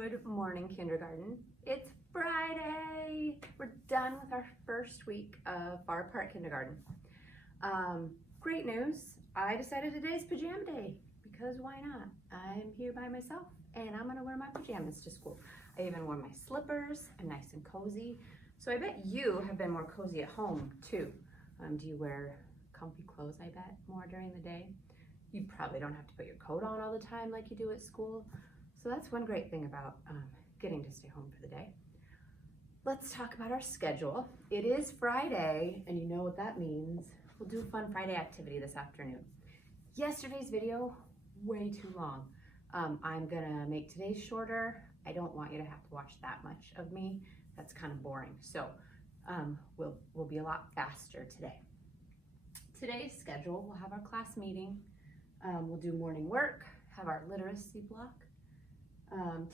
Good morning, kindergarten. It's Friday. We're done with our first week of Far Apart Kindergarten. Great news. I decided today's pajama day because why not? I'm here by myself and I'm gonna wear my pajamas to school. I even wore my slippers. I'm nice and cozy. So I bet you have been more cozy at home too. Do you wear comfy clothes, I bet, more during the day? You probably don't have to put your coat on all the time like you do at school. So that's one great thing about getting to stay home for the day. Let's talk about our schedule. It is Friday, and you know what that means. We'll do a fun Friday activity this afternoon. Yesterday's video, way too long. I'm gonna make today's shorter. I don't want you to have to watch that much of me. That's kind of boring. So we'll be a lot faster today. Today's schedule, we'll have our class meeting. We'll do morning work, have our literacy block,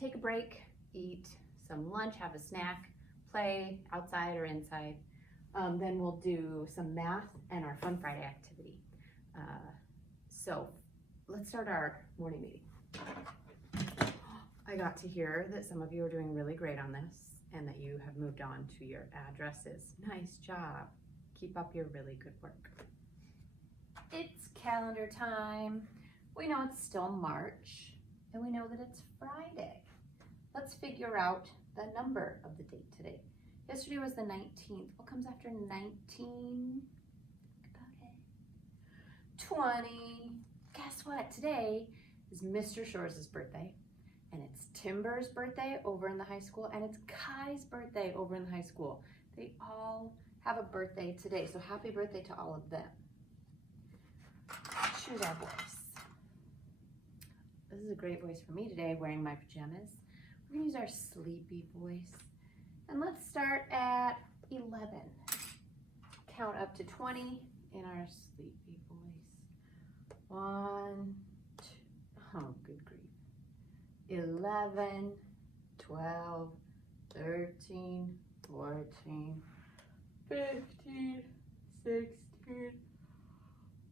take a break, eat some lunch, have a snack, play outside or inside. Then we'll do some math and our Fun Friday activity. So let's start our morning meeting. I got to hear that some of you are doing really great on this and that you have moved on to your addresses. Nice job. Keep up your really good work. It's calendar time. We know it's still March and we know that it's Friday. Let's figure out the number of the date today. Yesterday was the 19th. What comes after 19? Think about it. 20. Guess what? Today is Mr. Shores' birthday, and it's Timber's birthday over in the high school, and it's Kai's birthday over in the high school. They all have a birthday today, so happy birthday to all of them. Choose our voice. This is a great voice for me today, wearing my pajamas. We're gonna use our sleepy voice. And let's start at 11. Count up to 20 in our sleepy voice. 1, 2, oh, good grief. 11, 12, 13, 14, 15, 16,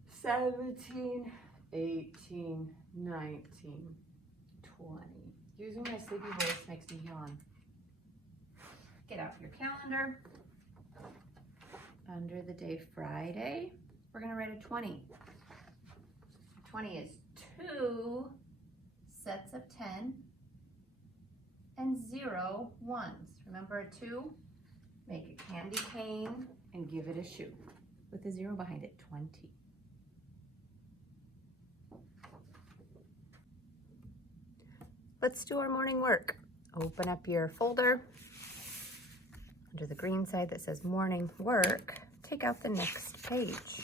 17, 18, 19, 20. Using my sleepy voice makes me yawn. Get out your calendar. Under the day Friday, we're gonna write a 20. 20 is 2 sets of 10 and 0 ones. Remember a 2? Make a candy cane and give it a shoe with a 0 behind it, 20. Let's do our morning work. Open up your folder. Under the green side that says morning work, take out the next page.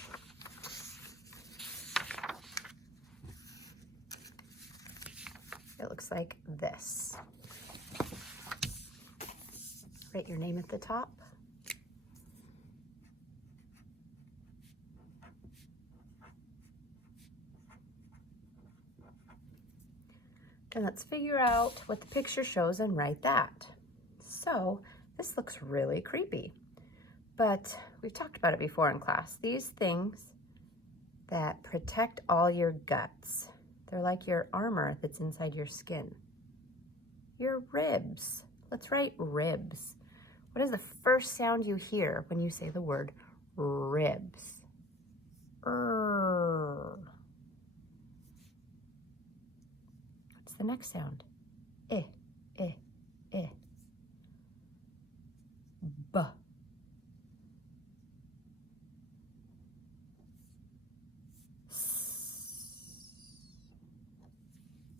It looks like this. Write your name at the top. And let's figure out what the picture shows and write that. So this looks really creepy, but we've talked about it before in class. These things that protect all your guts, they're like your armor that's inside your skin. Your ribs. Let's write ribs. What is the first sound you hear when you say the word ribs? What's the next sound? I. B.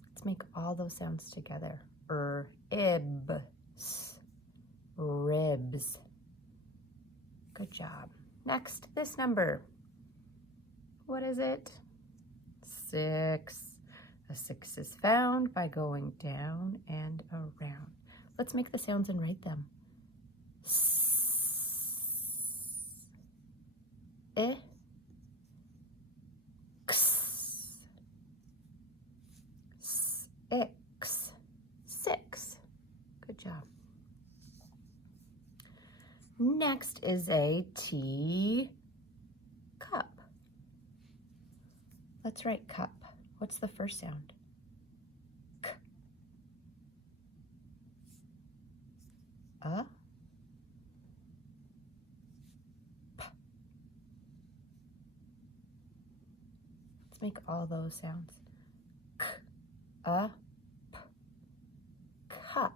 Let's make all those sounds together. Ibs. Ribs. Good job. Next, this number. What is it? 6. A 6 is found by going down and around. Let's make the sounds and write them. I. X. 6. 6. Good job. Next is a tea cup. Let's write cup. What's the first sound? K. P. Let's make all those sounds. K, p, cup.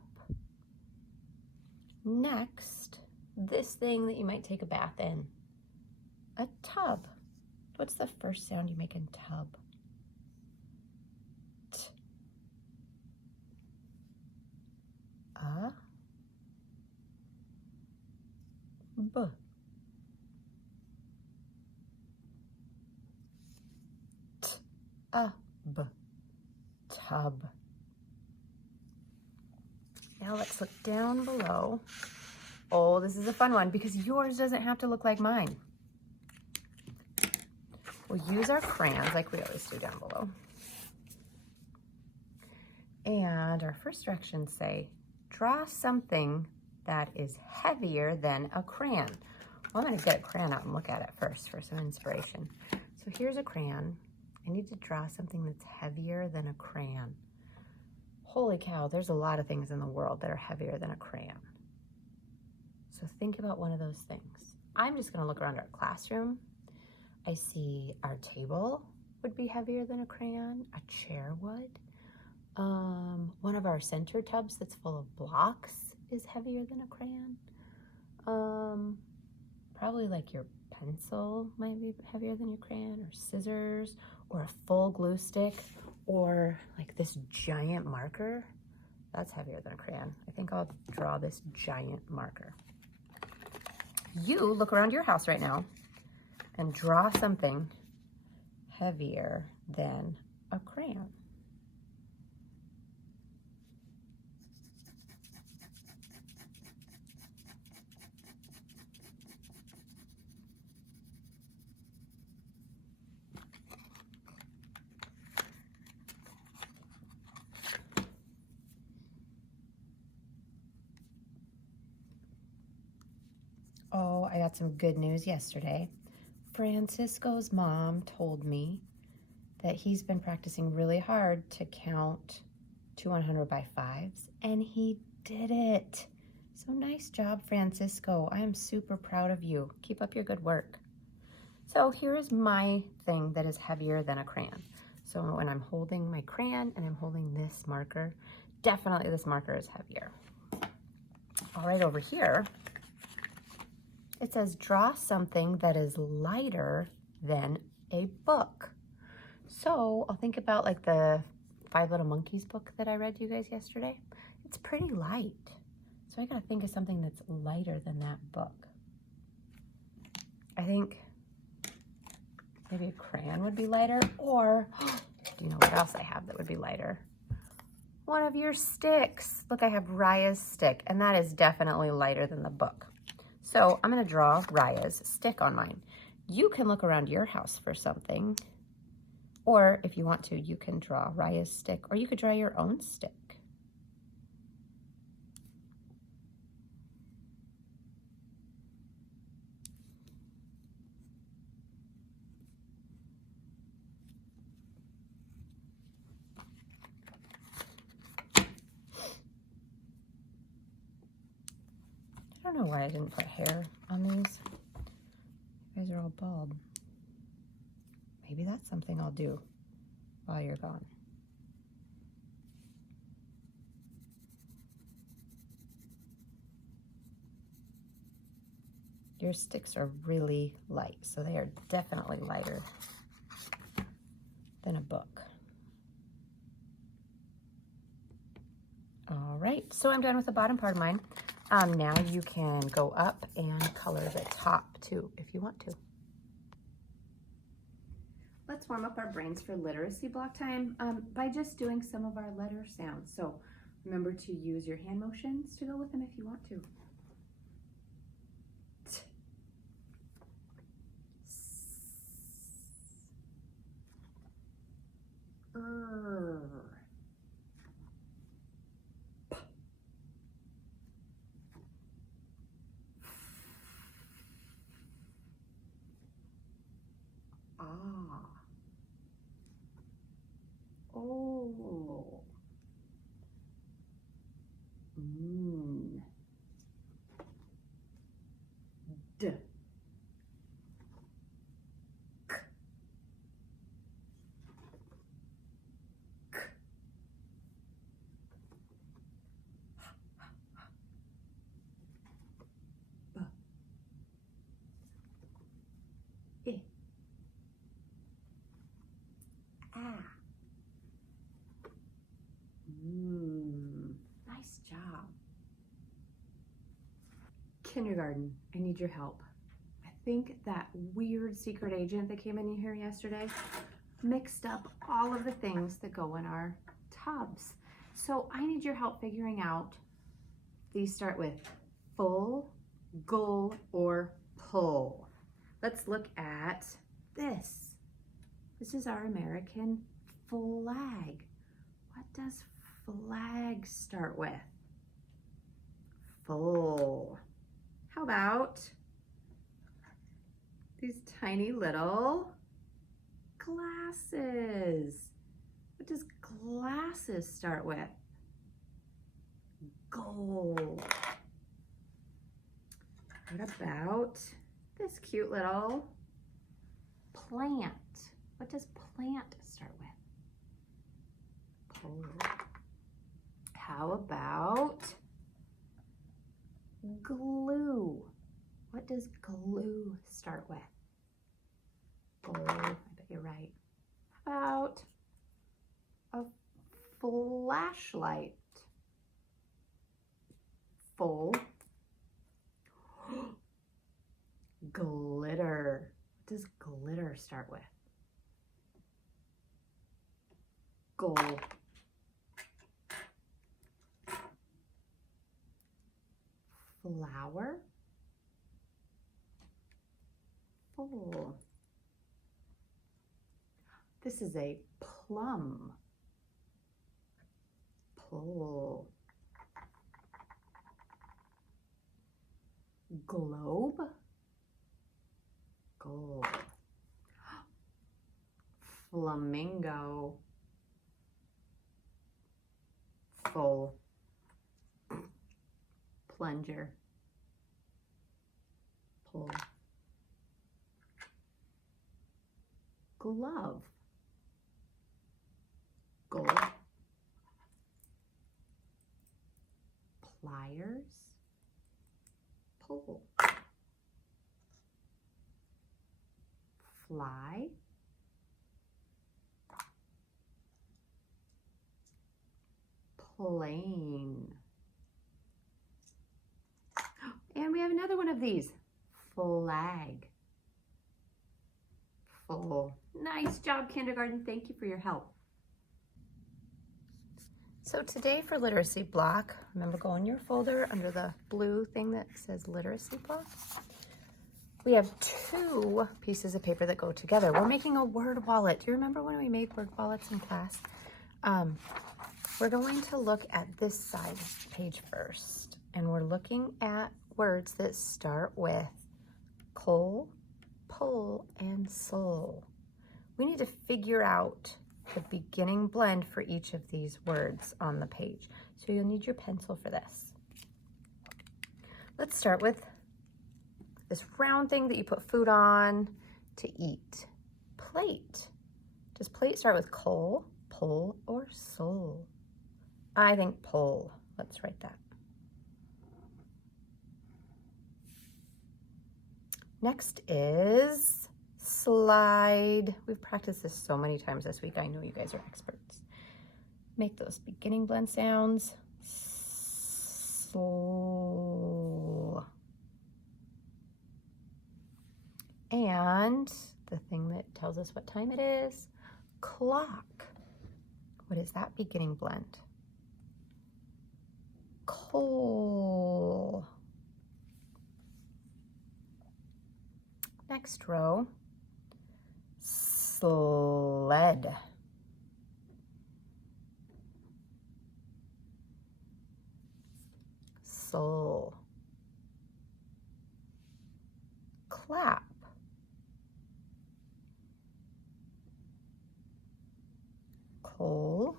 Next, this thing that you might take a bath in, a tub. What's the first sound you make in tub? T. B. T, b. Tub. Now let's look down below. Oh, this is a fun one because yours doesn't have to look like mine. We'll use our crayons like we always do down below. And our first directions say, draw something that is heavier than a crayon. Well, I'm gonna get a crayon out and look at it first for some inspiration. So here's a crayon. I need to draw something that's heavier than a crayon. Holy cow, there's a lot of things in the world that are heavier than a crayon. So think about one of those things. I'm just gonna look around our classroom. I see our table would be heavier than a crayon, a chair would. One of our center tubs that's full of blocks is heavier than a crayon. Probably like your pencil might be heavier than your crayon, or scissors, or a full glue stick, or like this giant marker. That's heavier than a crayon. I think I'll draw this giant marker. You look around your house right now and draw something heavier than a crayon. Oh, I got some good news yesterday. Francisco's mom told me that he's been practicing really hard to count to 100 by 5s, and he did it. So nice job, Francisco. I am super proud of you. Keep up your good work. So here is my thing that is heavier than a crayon. So when I'm holding my crayon and I'm holding this marker, definitely this marker is heavier. All right, over here, it says draw something that is lighter than a book. So I'll think about like the Five Little Monkeys book that I read to you guys yesterday. It's pretty light. So I gotta think of something that's lighter than that book. I think maybe a crayon would be lighter, or do you know what else I have that would be lighter? One of your sticks. Look, I have Raya's stick, and that is definitely lighter than the book. So I'm gonna draw Raya's stick on mine. You can look around your house for something, or if you want to, you can draw Raya's stick, or you could draw your own stick. I don't know why I didn't put hair on these. You guys are all bald. Maybe that's something I'll do while you're gone. Your sticks are really light, so they are definitely lighter than a book. All right, so I'm done with the bottom part of mine. Now you can go up and color the top too, if you want to. Let's warm up our brains for literacy block time by just doing some of our letter sounds. So remember to use your hand motions to go with them if you want to. T, s, p, ah. Oh. D. K. K. B. I. Ah. Nice job. Kindergarten, I need your help. I think that weird secret agent that came in here yesterday mixed up all of the things that go in our tubs. So I need your help figuring out, these start with full, gull, or pull. Let's look at this. This is our American flag. What does flag start with? Full. How about these tiny little glasses? What does glasses start with? Gold. What about this cute little plant? What does plant start with? Pole. How about glue? What does glue start with? Gold. I bet you're right. How about a flashlight? Full. Glitter. What does glitter start with? Gold. Flower. Full. This is a plum. Pull. Globe. Gold. Flamingo. Full. Plunger. Pull. Glove. Gold. Pliers. Pull. Fly. Plane. And we have another one of these. Flag. Full. Nice job, kindergarten. Thank you for your help. So today for literacy block, remember, go in your folder under the blue thing that says literacy block. We have two pieces of paper that go together. We're making a word wallet. Do you remember when we made word wallets in class? We're going to look at this side page first, and we're looking at words that start with coal, pull, and soul. We need to figure out the beginning blend for each of these words on the page. So you'll need your pencil for this. Let's start with this round thing that you put food on to eat. Plate. Does plate start with coal, pull, or soul? I think pull. Let's write that. Next is slide. We've practiced this so many times this week. I know you guys are experts. Make those beginning blend sounds. And the thing that tells us what time it is, clock. What is that beginning blend? Coal. Next row, sled. Soul. Clap. Coal.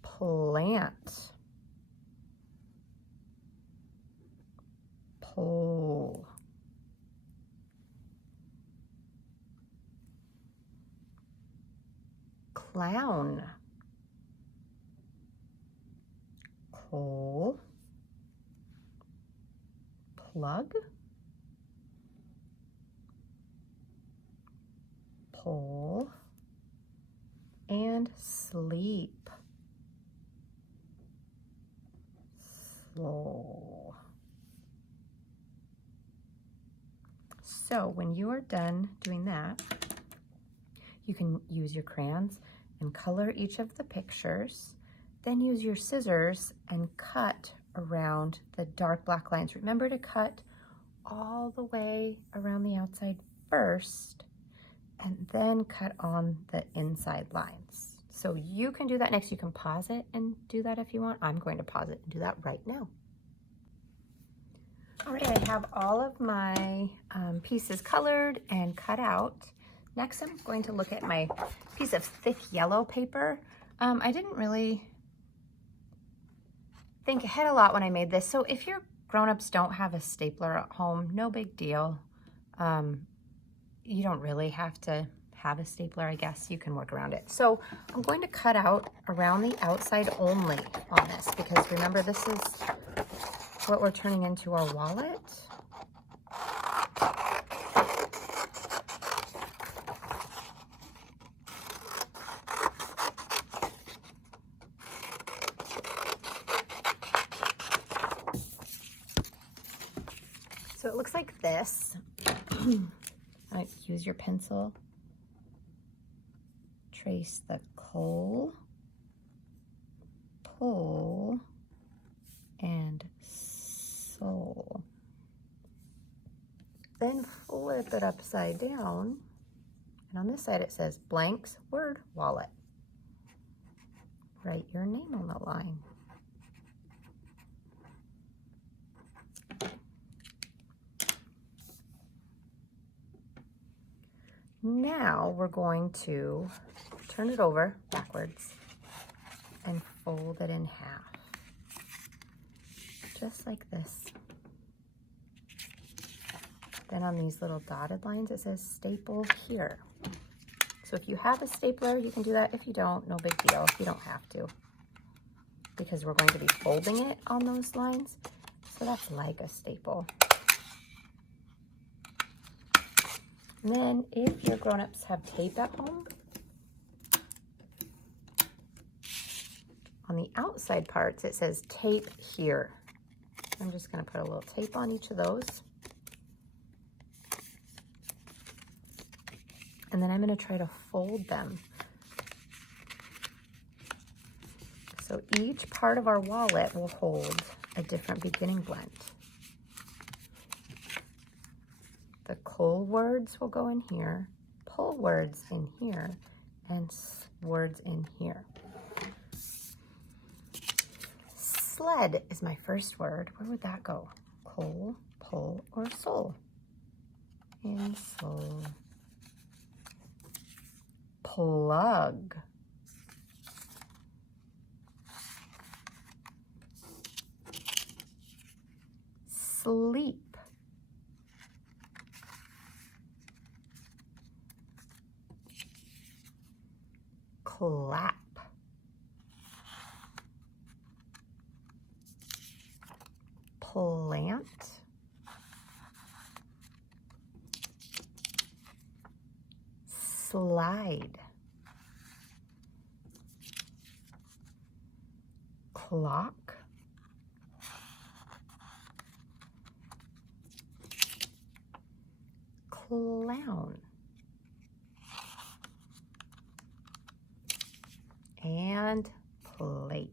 Plant. clown, coal, plug, pole, and sleep, slow. So when you are done doing that, you can use your crayons and color each of the pictures, then use your scissors and cut around the dark black lines. Remember to cut all the way around the outside first, and then cut on the inside lines. So you can do that next. You can pause it and do that if you want. I'm going to pause it and do that right now. All right, I have all of my pieces colored and cut out. Next, I'm going to look at my piece of thick yellow paper. I didn't really think ahead a lot when I made this. So if your grown-ups don't have a stapler at home, no big deal. You don't really have to have a stapler, I guess. You can work around it. So I'm going to cut out around the outside only on this, because remember, this is what we're turning into our wallet. So it looks like this. Use your pencil. Trace the coal, pole, and soul. Then flip it upside down. And on this side it says blanks word wallet. Write your name on the line. Now we're going to turn it over backwards and fold it in half, just like this. Then on these little dotted lines, it says staple here. So if you have a stapler, you can do that. If you don't, no big deal. You don't have to, because we're going to be folding it on those lines. So that's like a staple. And then if your grown-ups have tape at home, on the outside parts, it says tape here. I'm just going to put a little tape on each of those. And then I'm going to try to fold them. So each part of our wallet will hold a different beginning blend. The coal words will go in here, pole words in here, and words in here. Sled is my first word. Where would that go? Coal, pole, or soul? And soul. Plug. Sleep. Clap. Plant. Slide. Clock. Clown. And plate.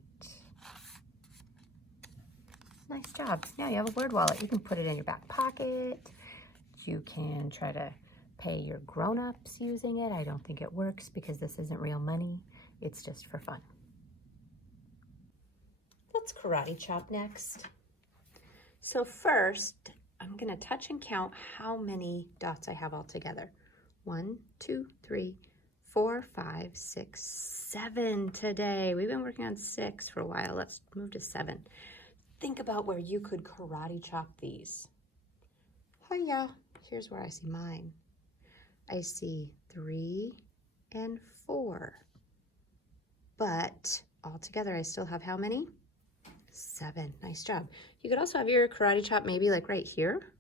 Nice job. Now you have a word wallet. You can put it in your back pocket. You can try to pay your grown-ups using it. I don't think it works because this isn't real money. It's just for fun. Let's karate chop next. So first, I'm going to touch and count how many dots I have all together. 1, 2, 3, 4, 5, 6, 7 today. We've been working on 6 for a while. Let's move to 7. Think about where you could karate chop these. Hiya! Here's where I see mine. I see 3 and 4. but all together I still have how many? 7. Nice job. You could also have your karate chop maybe like right here.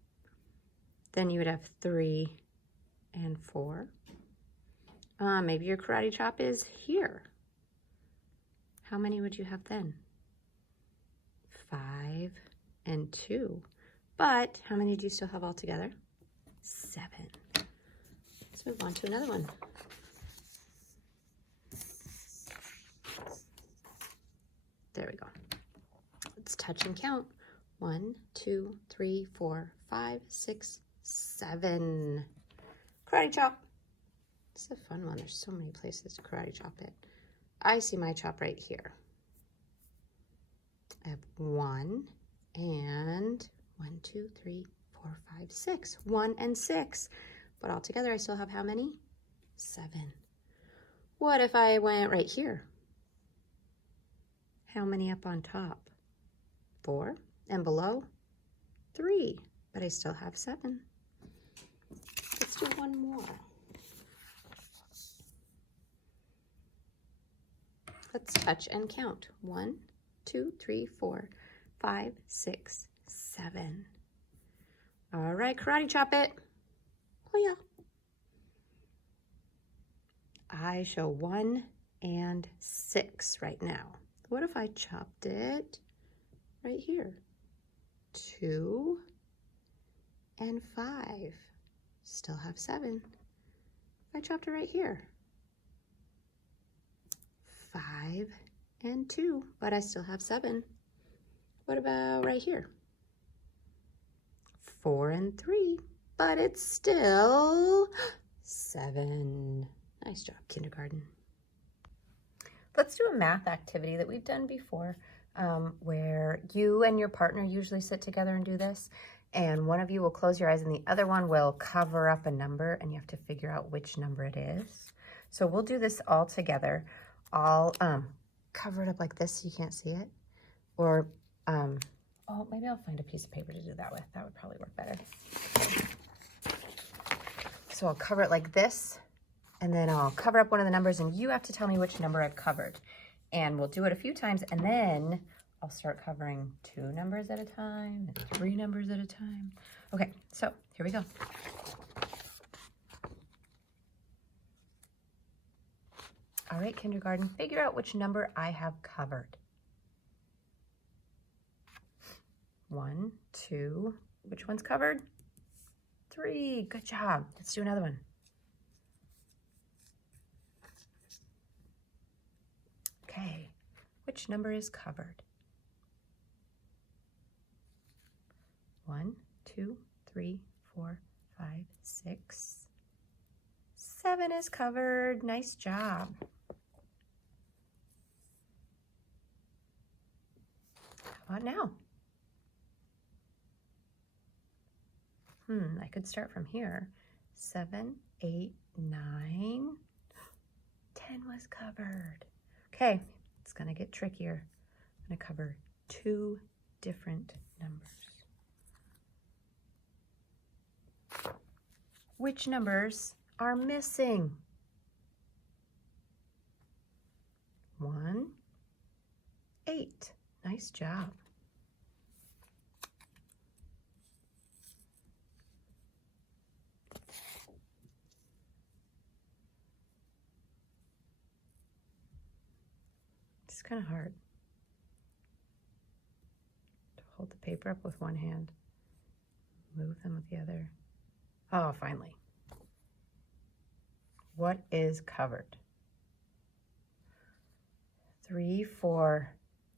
Then you would have 3 and 4. Maybe your karate chop is here. How many would you have then? 5 and 2. But how many do you still have all together? 7. Let's move on to another one. There we go. Let's touch and count. 1, 2, 3, 4, 5, 6, 7. Karate chop. It's a fun one. There's so many places to karate chop it. I see my chop right here. I have 1 and 1, 2, 3, 4, 5, 6. 1 and 6. But all together I still have how many? 7. What if I went right here? How many up on top? 4. And below? 3. But I still have 7. Let's do one more. Let's touch and count. 1, 2, 3, 4, 5, 6, 7. All right, karate chop it. Oh yeah. I show 1 and 6 right now. What if I chopped it right here? 2 and 5. Still have 7. If I chopped it right here. 5 and 2, but I still have 7. What about right here? 4 and 3, but it's still 7. Nice job, kindergarten. Let's do a math activity that we've done before, where you and your partner usually sit together and do this, and one of you will close your eyes and the other one will cover up a number, and you have to figure out which number it is. So we'll do this all together. I'll cover it up like this so you can't see it, or oh, maybe I'll find a piece of paper to do that with. That would probably work better. So I'll cover it like this, and then I'll cover up one of the numbers, and you have to tell me which number I've covered. And we'll do it a few times, and then I'll start covering 2 numbers at a time, and 3 numbers at a time. Okay, so here we go. All right, kindergarten, figure out which number I have covered. 1, 2, which one's covered? 3, good job. Let's do another one. Okay, which number is covered? 1, 2, 3, 4, 5, 6, 7 is covered. Nice job. How about now? I could start from here. 7, 8, 9, 10 was covered. Okay, it's gonna get trickier. I'm gonna cover 2 different numbers. Which numbers are missing? 1, 8. Nice job. It's kind of hard to hold the paper up with one hand, move them with the other. Oh, finally. What is covered? 3, 4,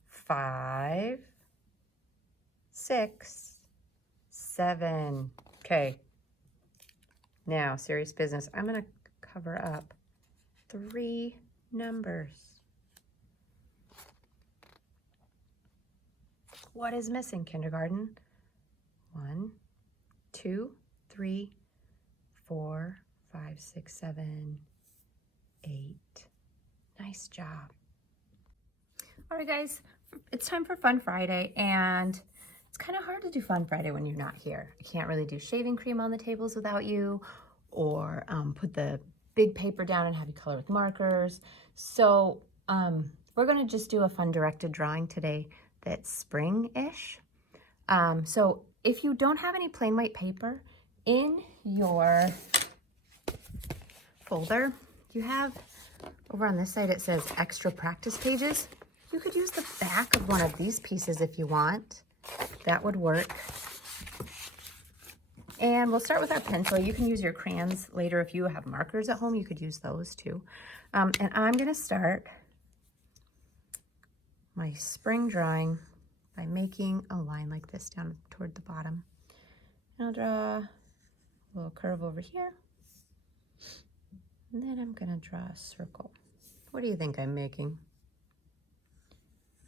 5, 6, 7. Okay. Now, serious business. I'm going to cover up 3 numbers. What is missing, kindergarten? 1, 2, 3, 4, 5, 6, 7, 8. Nice job. All right, guys, it's time for Fun Friday, and it's kind of hard to do Fun Friday when you're not here. I can't really do shaving cream on the tables without you, or put the big paper down and have you color with markers. So we're gonna just do a fun directed drawing today that's spring-ish. So if you don't have any plain white paper, in your folder, you have, over on this side it says extra practice pages. You could use the back of one of these pieces if you want. That would work. And we'll start with our pencil. You can use your crayons later. If you have markers at home, you could use those too. And I'm gonna start my spring drawing by making a line like this down toward the bottom. And I'll draw a little curve over here. And then I'm gonna draw a circle. What do you think I'm making?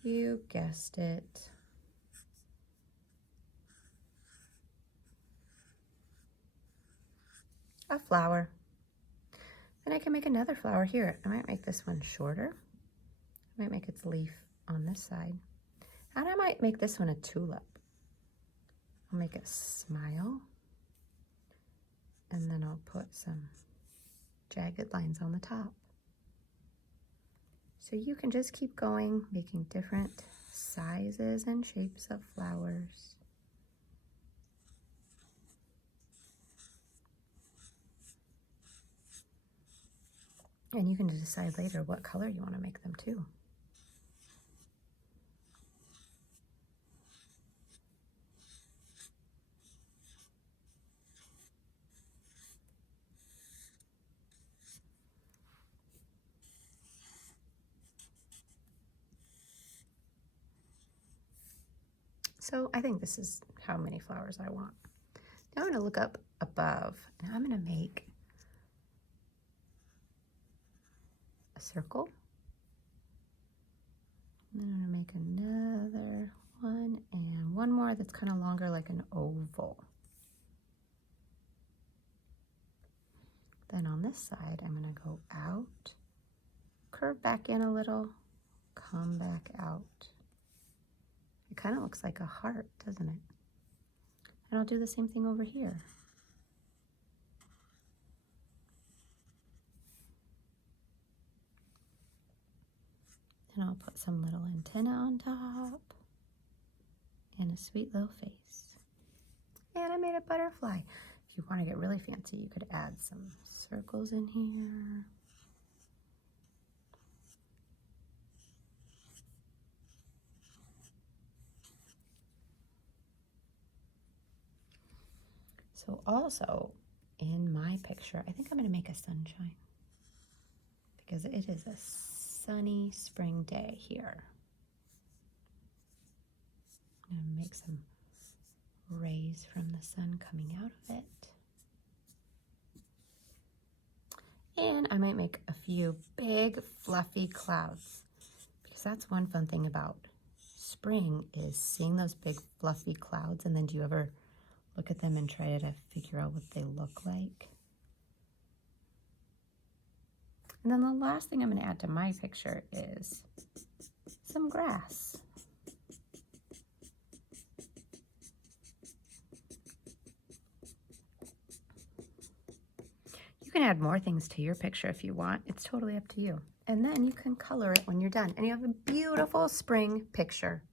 You guessed it. A flower. Then I can make another flower here. I might make this one shorter. I might make its leaf on this side. And I might make this one a tulip. I'll make a smile. And then I'll put some jagged lines on the top. So you can just keep going, making different sizes and shapes of flowers. And you can decide later what color you want to make them too. So I think this is how many flowers I want. Now I'm going to look up above and I'm going to make a circle. And then I'm going to make another one and one more that's kind of longer, like an oval. Then on this side, I'm going to go out, curve back in a little, come back out. It kind of looks like a heart, doesn't it? And I'll do the same thing over here. And I'll put some little antenna on top and a sweet little face. And I made a butterfly. If you want to get really fancy, you could add some circles in here. So also in my picture, I think I'm going to make a sunshine because it is a sunny spring day here. I'm going to make some rays from the sun coming out of it. And I might make a few big fluffy clouds because that's one fun thing about spring is seeing those big fluffy clouds. And then do you ever look at them and try to figure out what they look like? And then the last thing I'm going to add to my picture is some grass. You can add more things to your picture if you want. It's totally up to you. And then you can color it when you're done. And you have a beautiful spring picture.